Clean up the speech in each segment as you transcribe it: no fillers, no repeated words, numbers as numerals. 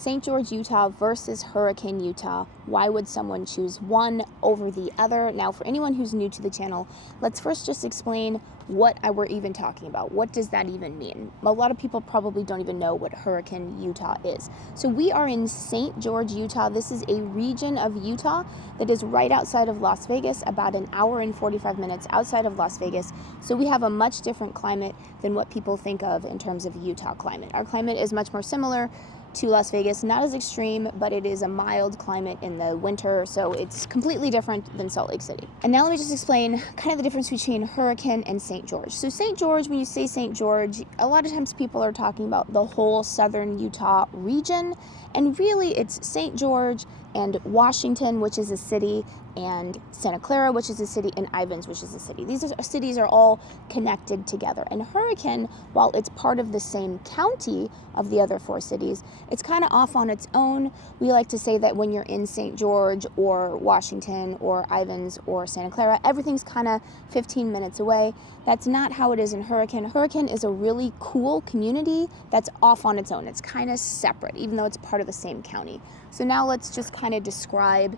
St. George, Utah versus Hurricane, Utah. Why would someone choose one over the other? Now, for anyone who's new to the channel, let's first just explain what we're even talking about. What does that even mean? A lot of people probably don't even know what Hurricane, Utah is. So we are in St. George, Utah. This is a region of Utah that is right outside of Las Vegas, about an hour and 45 minutes outside of Las Vegas. So we have a much different climate than what people think of in terms of Utah climate. Our climate is much more similar to Las Vegas, not as extreme, but it is a mild climate in the winter, so it's completely different than Salt Lake City. And now let me just explain kind of the difference between Hurricane and St. George. So St. George, when you say St. George, a lot of times people are talking about the whole southern Utah region, and really it's St. George and Washington, which is a city, and Santa Clara, which is a city, and Ivins, which is a city. These cities are all connected together. And Hurricane, while it's part of the same county of the other four cities, it's kind of off on its own. We like to say that when you're in St. George or Washington or Ivins or Santa Clara, everything's kind of 15 minutes away. That's not how it is in Hurricane. Hurricane is a really cool community that's off on its own. It's kind of separate, even though it's part of the same county. So now let's just kind of describe,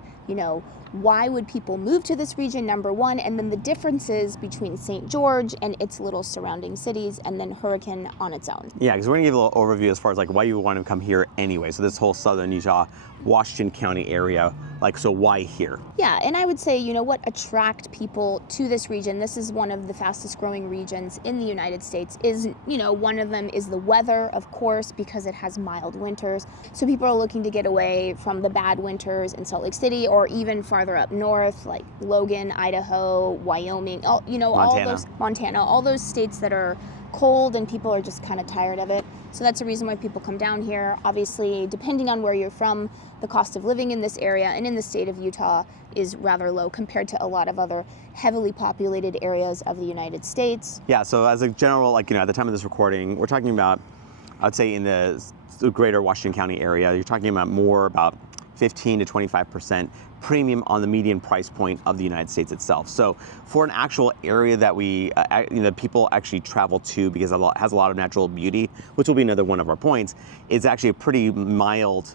why would people move to this region, number one, and then the differences between St. George and its little surrounding cities, and then Hurricane on its own. Yeah, because we're gonna give a little overview as far as why you would want to come here anyway. So this whole southern Utah, Washington County area, so why here? Yeah, and I would say, what attract people to this region, this is one of the fastest growing regions in the United States, is, one of them is the weather, of course, because it has mild winters. So people are looking to get away from the bad winters in Salt Lake City, or even farther up north, like Logan, Idaho, Wyoming, Montana, all those states that are cold and people are just kind of tired of it. So that's the reason why people come down here. Obviously, depending on where you're from, the cost of living in this area and in the state of Utah is rather low compared to a lot of other heavily populated areas of the United States. Yeah, so as a general, at the time of this recording, we're talking about, I'd say in the greater Washington County area, you're talking about more about 15 to 25% premium on the median price point of the United States itself. So for an actual area that people actually travel to because it has a lot of natural beauty, which will be another one of our points, it's actually a pretty mild,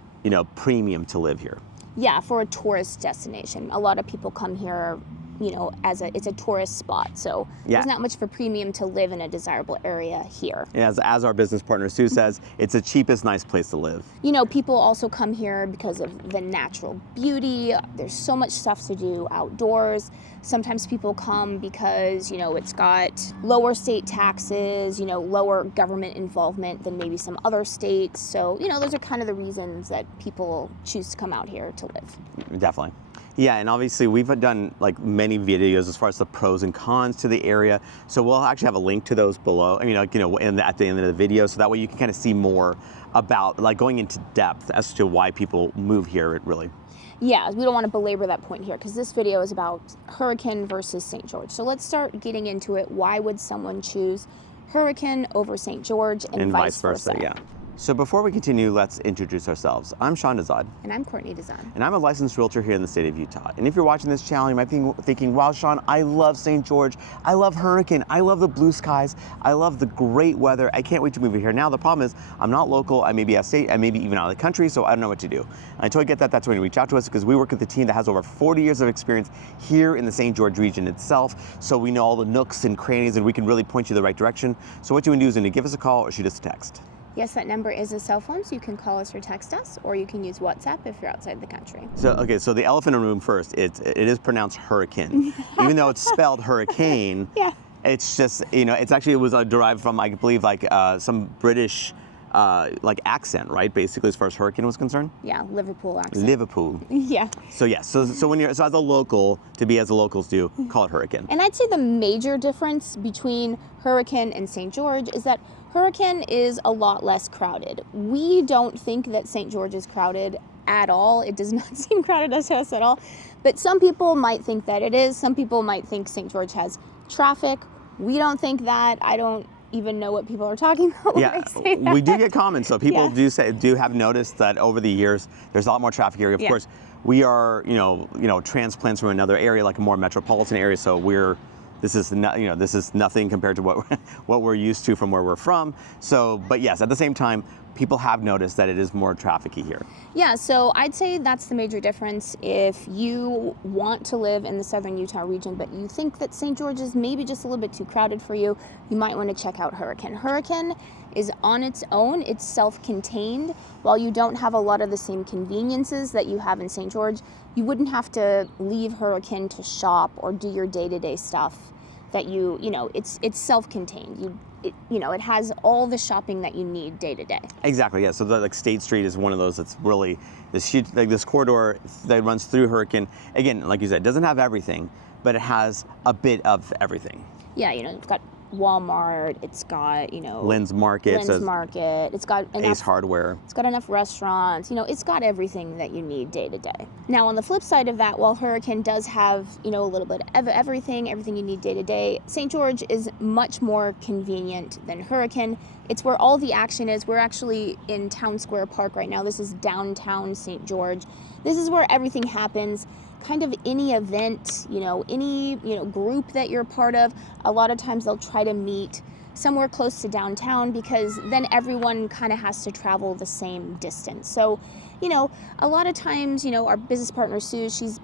premium to live here. Yeah, for a tourist destination. A lot of people come here, it's a tourist spot. So there's not much for premium to live in a desirable area here. As our business partner Sue says, it's the cheapest, nice place to live. People also come here because of the natural beauty. There's so much stuff to do outdoors. Sometimes people come because, it's got lower state taxes, lower government involvement than maybe some other states. So, those are kind of the reasons that people choose to come out here to live. Definitely. Yeah, and obviously we've done many videos as far as the pros and cons to the area. So we'll actually have a link to those below. At the end of the video, so that way you can kind of see more about going into depth as to why people move here. Really. Yeah, we don't want to belabor that point here because this video is about Hurricane versus St. George. So let's start getting into it. Why would someone choose Hurricane over St. George and vice versa? Yeah. So before we continue, let's introduce ourselves. I'm Sean Dazad. And I'm Courtney Dazad. And I'm a licensed realtor here in the state of Utah. And if you're watching this channel, you might be thinking, wow, Sean, I love St. George. I love Hurricane. I love the blue skies. I love the great weather. I can't wait to move here. Now, the problem is I'm not local. I may be out of state. I may be even out of the country, so I don't know what to do. And until I get that, that's when you reach out to us because we work with a team that has over 40 years of experience here in the St. George region itself. So we know all the nooks and crannies and we can really point you in the right direction. So what you can do is you can give us a call or shoot us a text. Yes, that number is a cell phone, so you can call us or text us, or you can use WhatsApp if you're outside the country. So the elephant in the room first, it is pronounced Hurricane. Even though it's spelled Hurricane, yeah. It's just, it was derived from, I believe, some British accent, right? Basically, as far as Hurricane was concerned. Yeah, Liverpool accent. Liverpool. Yeah. So yes, so as a local, to be as the locals do, call it Hurricane. And I'd say the major difference between Hurricane and St. George is that Hurricane is a lot less crowded. We don't think that St. George is crowded at all. It does not seem crowded to us at all. But some people might think that it is. Some people might think St. George has traffic. We don't think that. I don't even know what people are talking about when I say that. We do get comments. So people do have noticed that over the years, there's a lot more traffic here. Of course, we are, transplants from another area, like a more metropolitan area. So we're this is this is nothing compared to what what we're used to from where we're from. So, but yes, at the same time, people have noticed that it is more trafficy here. Yeah, so I'd say that's the major difference. If you want to live in the southern Utah region, but you think that St. George is maybe just a little bit too crowded for you, you might want to check out Hurricane. Hurricane is on its own, it's self-contained. While you don't have a lot of the same conveniences that you have in St. George, you wouldn't have to leave Hurricane to shop or do your day-to-day stuff that it's self-contained. It has all the shopping that you need day to day. Exactly, yeah. So like State Street is one of those that's really this huge, like this corridor that runs through Hurricane. Again, like you said, it doesn't have everything, but it has a bit of everything. Yeah, it's got Walmart, it's got, Lynn's Market, it's got enough, Ace Hardware. It's got enough restaurants, it's got everything that you need day to day. Now on the flip side of that, while Hurricane does have, a little bit of everything you need day to day, St. George is much more convenient than Hurricane. It's where all the action is. We're actually in Town Square Park right now. This is downtown St. George. This is where everything happens. Kind of any event, any, group that you're part of, a lot of times they'll try to meet somewhere close to downtown because then everyone kind of has to travel the same distance. So, a lot of times, our business partner Sue, she's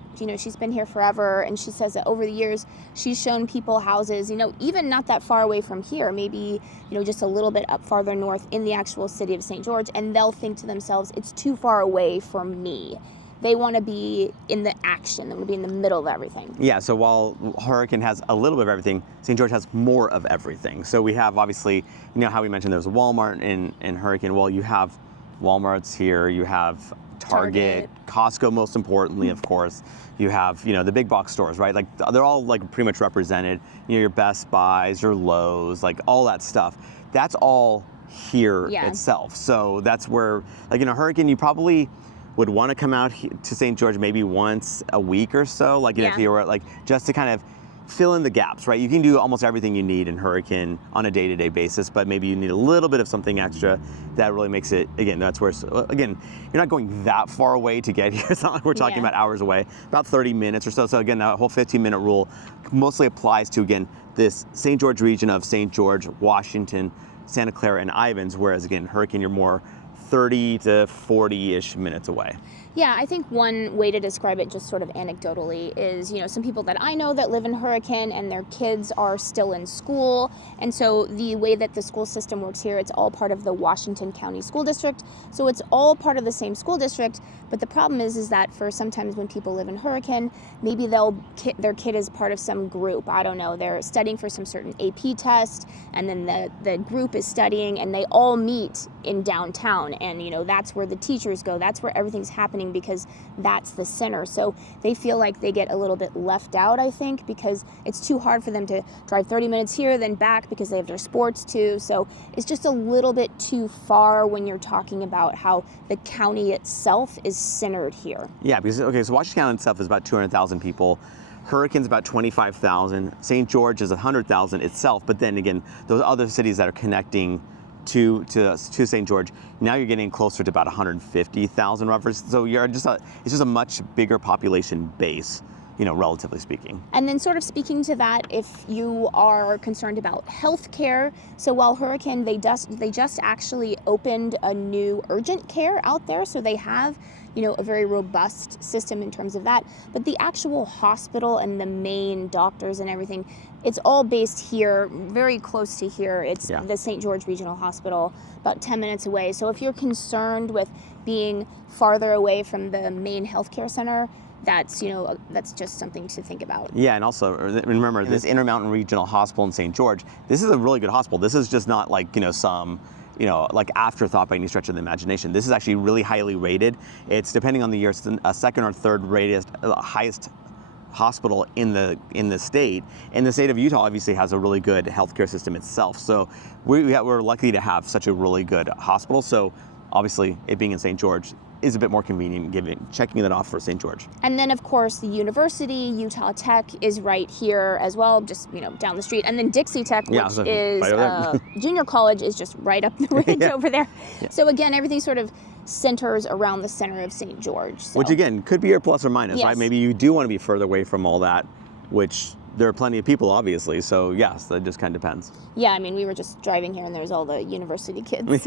been here forever, and she says that over the years she's shown people houses, even not that far away from here, maybe, just a little bit up farther north in the actual city of St. George, and they'll think to themselves, it's too far away from me. They want to be in the action. They want to be in the middle of everything. Yeah, so while Hurricane has a little bit of everything, St. George has more of everything. So we have, obviously, how we mentioned there's a Walmart in Hurricane. Well, you have Walmarts here, you have Target, Costco, most importantly, of course. You have, the big box stores, right? Like, they're all, like, pretty much represented. Your Best Buys, your Lowe's, like, all that stuff. That's all here itself. So that's where, like, Hurricane, you probably would want to come out to St. George maybe once a week or so, like if you were just to kind of fill in the gaps, right? You can do almost everything you need in Hurricane on a day-to-day basis, but maybe you need a little bit of something extra that really makes it, again, that's where, again, you're not going that far away to get here. It's not like we're talking about hours away, about 30 minutes or so. So again, that whole 15-minute rule mostly applies to, again, this St. George region of St. George, Washington, Santa Clara, and Ivins, whereas again, Hurricane, you're more 30 to 40-ish minutes away. Yeah, I think one way to describe it just sort of anecdotally is, some people that I know that live in Hurricane and their kids are still in school. And so the way that the school system works here, it's all part of the Washington County School District. So it's all part of the same school district. But the problem is that for sometimes when people live in Hurricane, maybe their kid is part of some group. I don't know, they're studying for some certain AP test, and then the group is studying, and they all meet in downtown. And, that's where the teachers go. That's where everything's happening because that's the center. So they feel like they get a little bit left out, I think, because it's too hard for them to drive 30 minutes here, then back because they have their sports too. So it's just a little bit too far when you're talking about how the county itself is centered here. Yeah, because, so Washington County itself is about 200,000 people. Hurricane's about 25,000. St. George is 100,000 itself, but then again, those other cities that are connecting to St. George, now you're getting closer to about 150,000 roughly. So it's just a much bigger population base, relatively speaking. And then sort of speaking to that, if you are concerned about healthcare, so while Hurricane, they just actually opened a new urgent care out there, so they have a very robust system in terms of that. But the actual hospital and the main doctors and everything, it's all based here, very close to here. It's the St. George Regional Hospital, about 10 minutes away. So if you're concerned with being farther away from the main healthcare center, that's just something to think about. Yeah, and also remember this Intermountain Regional Hospital in St. George, this is a really good hospital. This is just not like, some like afterthought by any stretch of the imagination. This is actually really highly rated. It's, depending on the year, it's a second or third rated, highest hospital in the state. And the state of Utah obviously has a really good healthcare system itself. So we're lucky to have such a really good hospital. So obviously, it being in St. George is a bit more convenient, checking that off for St. George. And then, of course, the university, Utah Tech, is right here as well, just down the street. And then Dixie Tech, which is right junior college, is just right up the ridge over there. Yeah. So again, everything sort of centers around the center of St. George. So. Which again could be your plus or minus, right? Maybe you do want to be further away from all that, which there are plenty of people, obviously. So yes, that just kind of depends. Yeah, I mean, we were just driving here and there's all the university kids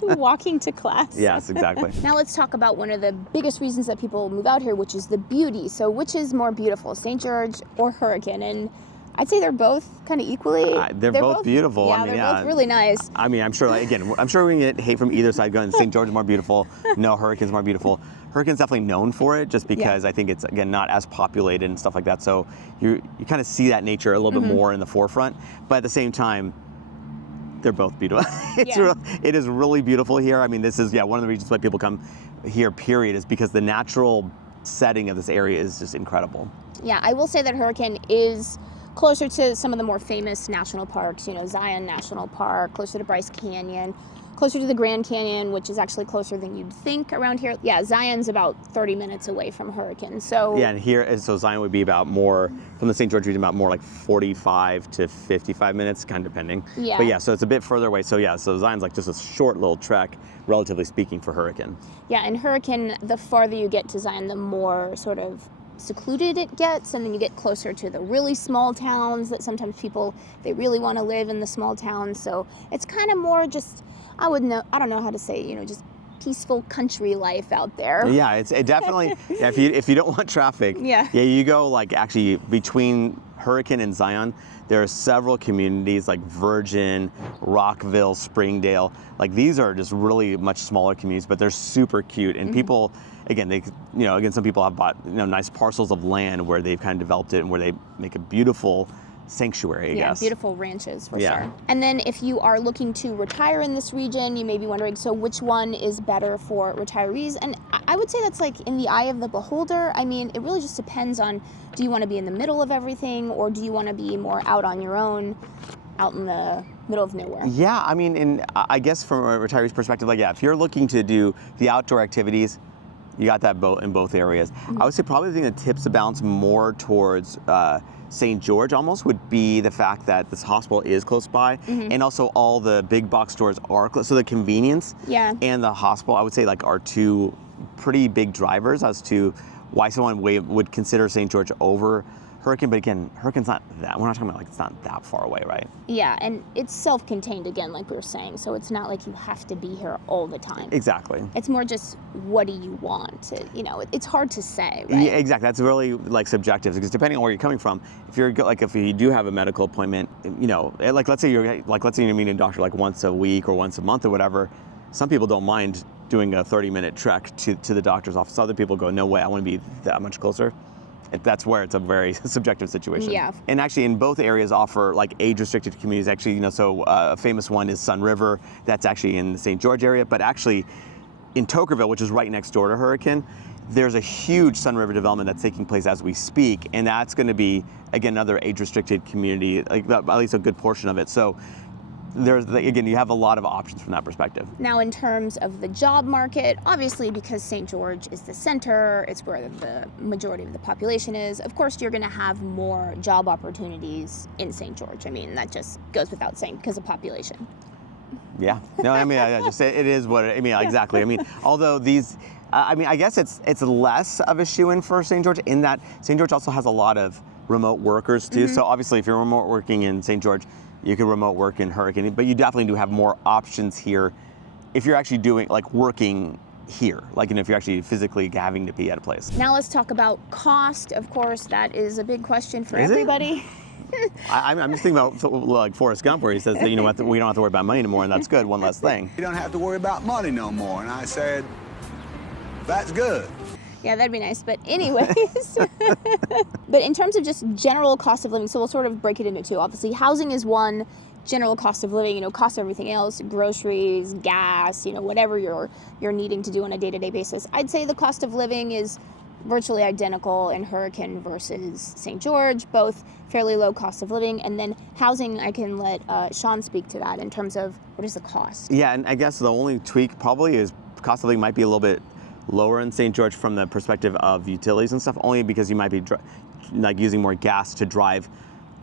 walking to class. Yes, exactly. Now let's talk about one of the biggest reasons that people move out here, which is the beauty. So which is more beautiful, St. George or Hurricane? And I'd say they're both kind of equally. They're both beautiful. Yeah, they're both really nice. I mean, I'm sure, I'm sure we can get hate from either side going, St. George is more beautiful. No, Hurricane's more beautiful. Hurricane's definitely known for it just because I think it's, again, not as populated and stuff like that. So you kind of see that nature a little bit more in the forefront. But at the same time, they're both beautiful. It is really beautiful here. I mean, this is, one of the reasons why people come here, period, is because the natural setting of this area is just incredible. Yeah, I will say that Hurricane is closer to some of the more famous national parks, Zion National Park, closer to Bryce Canyon, closer to the Grand Canyon, which is actually closer than you'd think around here. Yeah, Zion's about 30 minutes away from Hurricane. So yeah, and here, so Zion would be about more, from the St. George region, about more like 45 to 55 minutes, kind of depending. Yeah. But yeah, so it's a bit further away. So yeah, so Zion's like just a short little trek, relatively speaking, for Hurricane. Yeah, and Hurricane, the farther you get to Zion, the more sort of secluded it gets, and then you get closer to the really small towns that sometimes people, they really want to live in the small towns. So it's kind of more just, I don't know how to say, just peaceful country life out there. Yeah, it definitely, if you don't want traffic, you go like actually between Hurricane and Zion, there are several communities like Virgin, Rockville, Springdale. Like these are just really much smaller communities, but they're super cute. And people, again, some people have bought nice parcels of land where they've kind of developed it and where they make a beautiful sanctuary, I guess. Beautiful ranches for sure. And then if you are looking to retire in this region, you may be wondering, so which one is better for retirees? And I would say that's like in the eye of the beholder. I mean, it really just depends on, do you want to be in the middle of everything, or do you want to be more out on your own, out in the middle of nowhere? Yeah, I mean, I guess from a retiree's perspective, if you're looking to do the outdoor activities, you got that in both areas. I would say probably the thing that tips the balance more towards St. George almost would be the fact that this hospital is close by, and also all the big box stores are close. So the convenience and the hospital, I would say, are two pretty big drivers as to why someone would consider St. George over Hurricane. But again, Hurricane's not that, we're not talking about it's not that far away, right? Yeah, and it's self-contained again, like we were saying, so it's not like you have to be here all the time. Exactly. It's more just, what do you want? It's hard to say, right? Yeah, exactly. That's really subjective, because depending on where you're coming from, if you do have a medical appointment, let's say you're meeting a doctor once a week or once a month or whatever, some people don't mind doing a 30-minute trek to the doctor's office. Other people go, no way, I want to be that much closer. That's where it's a very subjective situation. Yeah. And actually, in both areas offer age-restricted communities. Actually, so a famous one is Sun River. That's actually in the St. George area. But actually, in Tokerville, which is right next door to Hurricane, there's a huge Sun River development that's taking place as we speak, and that's going to be, again, another age-restricted community, at least a good portion of it. So you have a lot of options from that perspective. Now, in terms of the job market, obviously because St. George is the center, it's where the majority of the population is, of course you're going to have more job opportunities in St. George. I mean, that just goes without saying because of population. Yeah. No, I mean, it is what exactly. I mean, although I guess it's less of a shoo-in for St. George in that St. George also has a lot of remote workers too. So obviously if you're remote working in St. George, you can remote work in Hurricane, but you definitely do have more options here if you're actually doing working here, if you're actually physically having to be at a place. Now let's talk about cost. Of course, that is a big question for everybody. I'm just thinking about Forrest Gump, where he says that we don't have to worry about money anymore, and that's good. One less thing. You don't have to worry about money no more. And I said, that's good. Yeah, that'd be nice. But anyways, but in terms of just general cost of living, so we'll sort of break it into two. Obviously, housing is one, general cost of living, cost of everything else, groceries, gas, whatever you're needing to do on a day-to-day basis. I'd say the cost of living is virtually identical in Hurricane versus St. George, both fairly low cost of living. And then housing, I can let Sean speak to that in terms of what is the cost. Yeah, and I guess the only tweak probably is cost of living might be a little bit lower in St. George from the perspective of utilities and stuff, only because you might be using more gas to drive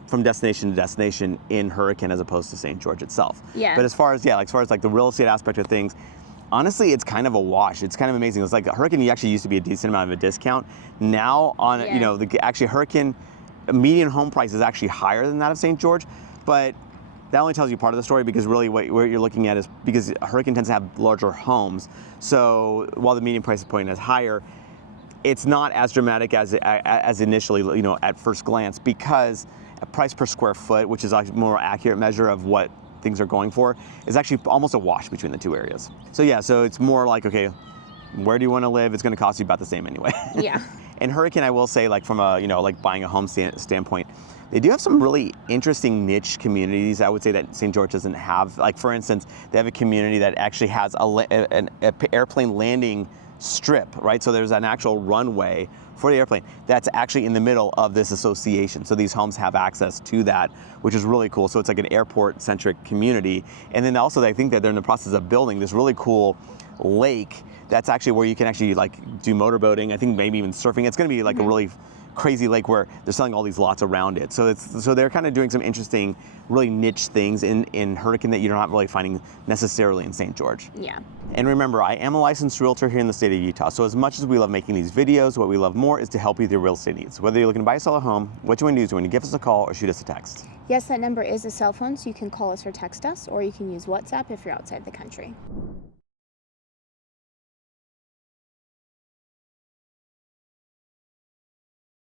from destination to destination in Hurricane as opposed to St. George itself. Yeah. But as far as the real estate aspect of things, honestly, it's kind of a wash. It's kind of amazing. It's like Hurricane actually used to be a decent amount of a discount. Now actually Hurricane, median home price is actually higher than that of St. George, but that only tells you part of the story, because really what you're looking at is because Hurricane tends to have larger homes. So while the median price point is higher, it's not as dramatic as initially, you know, at first glance, because a price per square foot, which is a more accurate measure of what things are going for, is actually almost a wash between the two areas. So yeah, so it's more like, okay, where do you want to live? It's going to cost you about the same anyway. Yeah. And Hurricane, I will say, like from a, you know, like buying a home standpoint, they do have some really interesting niche communities, I would say, that St. George doesn't have. Like, for instance, they have a community that actually has an airplane landing strip, right? So there's an actual runway for the airplane that's actually in the middle of this association. So these homes have access to that, which is really cool. So it's like an airport-centric community. And then also, I think that they're in the process of building this really cool lake that's actually where you can actually like do motorboating, I think maybe even surfing. It's gonna be like a really crazy lake where they're selling all these lots around it. So they're kind of doing some interesting, really niche things in Hurricane that you're not really finding necessarily in St. George. Yeah. And remember, I am a licensed realtor here in the state of Utah. So as much as we love making these videos, what we love more is to help you with your real estate needs. Whether you're looking to buy or sell a home, what you want to do is you want to give us a call or shoot us a text. Yes, that number is a cell phone, so you can call us or text us, or you can use WhatsApp if you're outside the country.